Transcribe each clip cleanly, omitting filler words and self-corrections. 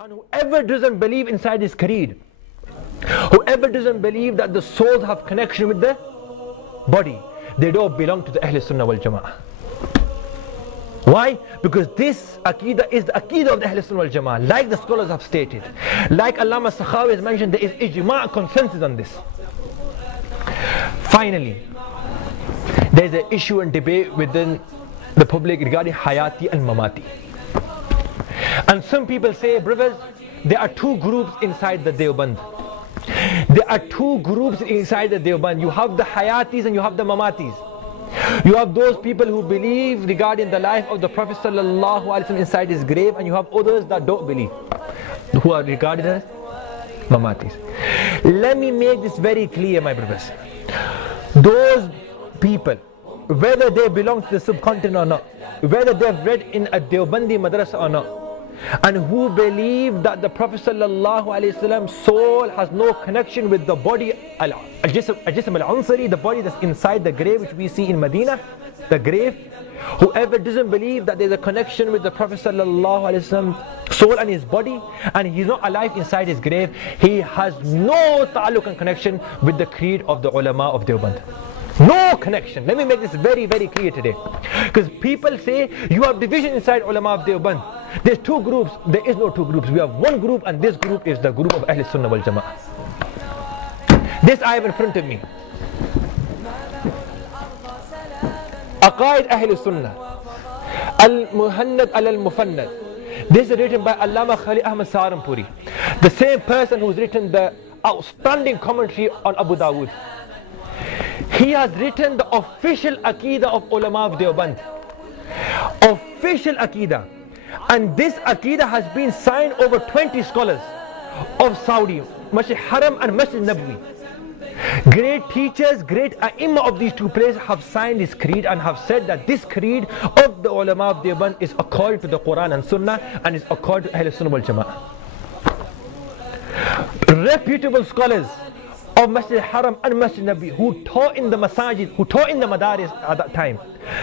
And whoever doesn't believe inside this creed, whoever doesn't believe that the souls have connection with the body, they don't belong to the Ahl Sunnah wal Jama'ah. Why? Because this Aqidah is the Aqidah of the Ahl Sunnah wal Jama'ah, like the scholars have stated. Like Allama Sakhawi has mentioned, there is ijma' consensus on this. Finally, there is an issue and debate within the public regarding Hayati and Mamati. And some people say, brothers, there are two groups inside the Deoband. There are two groups inside the Deoband. You have the Hayatis and you have the Mamatis. You have those people who believe regarding the life of the Prophet ﷺ inside his grave, and you have others that don't believe, who are regarded as Mamatis. Let me make this very clear, my brothers. Those people, whether they belong to the subcontinent or not, whether they have read in a Deobandi madrasa or not, and who believe that the Prophet ﷺ's soul has no connection with the body, al-jism al-ansari, the body that's inside the grave, which we see in Medina, the grave. Whoever doesn't believe that there's a connection with the Prophet ﷺ's soul and his body, and he's not alive inside his grave, he has no ta'alluq and connection with the creed of the ulama of Deoband. No connection. Let me make this very, very clear today. Because people say you have division inside ulama of Deoband. There's two groups. There is no two groups. We have one group, and this group is the group of Ahl Sunnah wal Jama'ah. This I have in front of me. Aqaid Ahl Sunnah. Al-Muhannad al-Mufannad. This is written by Allama Khalil Ahmad Saharanpuri, the same person who's written the outstanding commentary on Abu Dawood. He has written the official Aqidah of ulama of Deoband. Official Aqidah. And this Aqidah has been signed over 20 scholars of Saudi, Masjid Haram and Masjid Nabawi. Great teachers, great A'imma of these two places have signed this creed and have said that this creed of the ulama of Deoband is according to the Quran and Sunnah, and is according to Ahl Sunnah wal Jama'ah. Reputable scholars of Masjid Haram and Masjid Nabawi who taught in the masajid, who taught in the madaris at that time,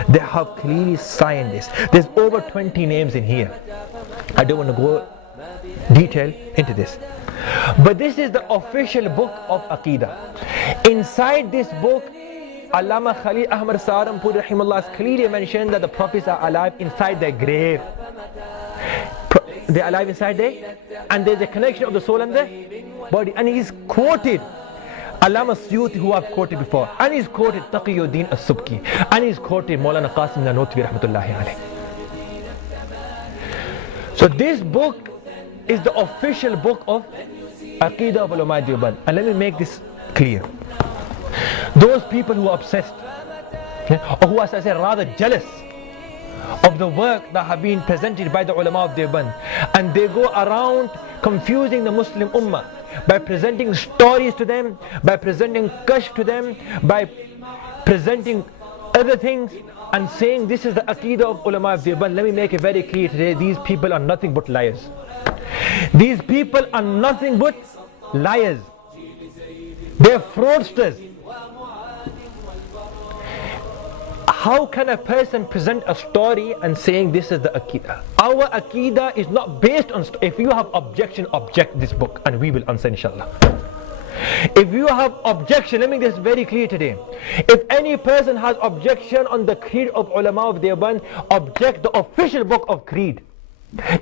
they have clearly signed this. There's over 20 names in here. I don't want to go detail into this, but this is the official book of Aqidah. Inside this book, Allama Khalil Ahmad Saharanpuri rahimahullah has clearly mentioned that the prophets are alive inside their grave. They're alive inside there, and there's a connection of the soul and the body. And he's quoted Allama Suyuti, who I've quoted before, and he's quoted Taqiyuddin as-Subki, and he's quoted Maulana Qasim Nanotwi rahmatullahi alayhi. So this book is the official book of Aqidah of Ulama Deoband. And let me make this clear. Those people who are obsessed, or who are, as I say, rather jealous of the work that have been presented by the ulama of Deoband, and they go around confusing the Muslim Ummah by presenting stories to them, by presenting kashf to them, by presenting other things, and saying this is the Aqidah of ulama of Deoband. Let me make it very clear today, these people are nothing but liars. These people are nothing but liars. They're fraudsters. How can a person present a story and saying this is the Aqidah? Our Aqidah is not based on, if you have objection, object this book and we will answer inshallah. If you have objection, let me make this very clear today. If any person has objection on the creed of ulama of Deoband, object the official book of creed.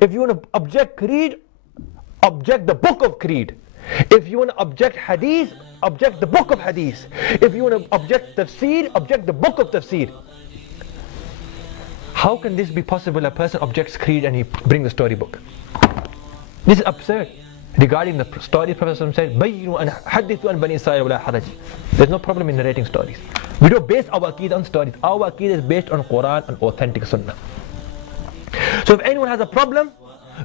If you want to object creed, object the book of creed. If you want to object hadith, object the book of hadith. If you want to object tafsir, object the book of tafsir. How can this be possible? A person objects creed and he brings the storybook. This is absurd. Regarding the story, Prophet said, "Bayyinu an hadithu an bani Israil wala haraj." There's no problem in narrating stories. We don't base our Aqidah on stories. Our Aqidah is based on Quran and authentic Sunnah. So if anyone has a problem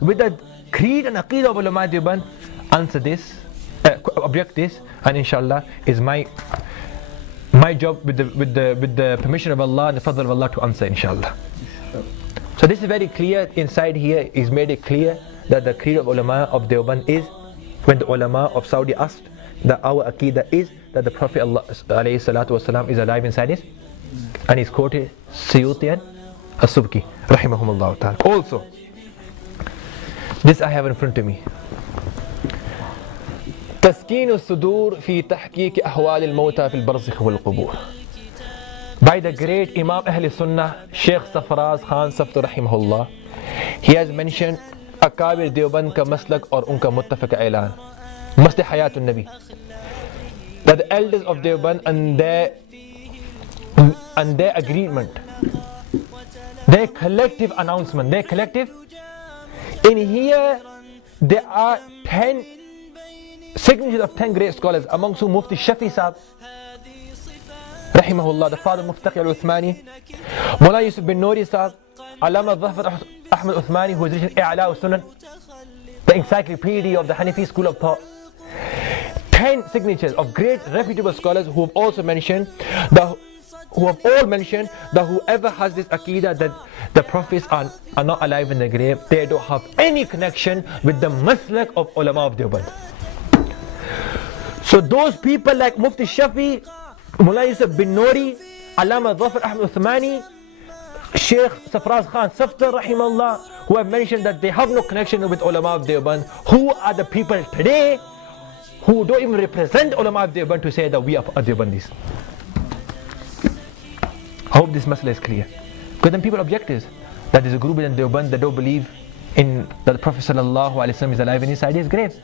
with the creed and Aqidah of ulama Deoband, answer this, object this, and inshallah is my job with the permission of Allah and the fadl of Allah to answer inshallah. So this is very clear. Inside here is made it clear that the creed of ulama of Deoband is, when the ulama of Saudi asked, that our Aqidah is that the Prophet ﷺ is alive inside us, and he's quoted Suyuti and As-Subki rahimahumullah ta'ala. Also, this I have in front of me. تسكين الصدور في تحقيق أحوال الموتى في البرزخ والقبور, by the great Imam Ahl Sunnah Sheikh Sarfraz Khan Safdar rahimahullah. He has mentioned Akabir Deoband ka maslak aur unka muttafaq ऐलान Masjid Hayatun Nabi, that the elders of Deoband and their agreement, their collective announcement, their collective, in here there are 10 signatures of 10 great scholars, amongst whom Mufti Shafi Sahib rahimahullah, the father Mufti Taqi al-Uthmani, Mullah Yusuf bin Nouri Sahib, Allama Zafar Ahmad Uthmani, who has written I'la al-Sunan, the encyclopedia of the Hanafi school of thought. 10 signatures of great reputable scholars who have also mentioned that whoever has this Aqidah that the Prophets are not alive in the grave, they don't have any connection with the maslak of ulama of Deoband. So those people like Mufti Shafi, Mullah Yusuf bin Nouri, Allama Zafar Ahmad Uthmani, Sheikh Sarfraz Khan Safdar rahimahullah, who have mentioned that they have no connection with ulama of Deoband, who are the people today who don't even represent ulama of Deoband to say that we are Deobandis. I hope this masala is clear. Because then people object is that there's a group in Deoband that don't believe in that the Prophet sallallahu alaihi wasallam is alive inside his grave.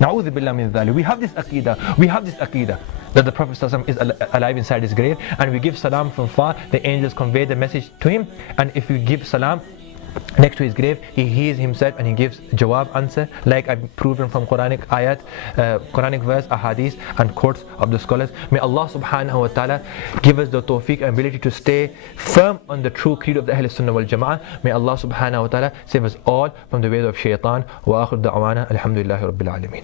Na'udhu billah min dhalik. We have this aqidah that the Prophet sallallahu alaihi wasallam is alive inside his grave, and we give salam from far. The angels convey the message to him, and if we give salam next to his grave, he hears himself and he gives jawab answer, like I've proven from Quranic ayat, Quranic verse, ahadith and quotes of the scholars. May Allah subhanahu wa ta'ala give us the tawfiq and ability to stay firm on the true creed of the Ahl Sunnah wal Jama'ah. May Allah subhanahu wa ta'ala save us all from the ways of shaitan. Wa akhir da'wana alhamdulillahi rabbil alameen.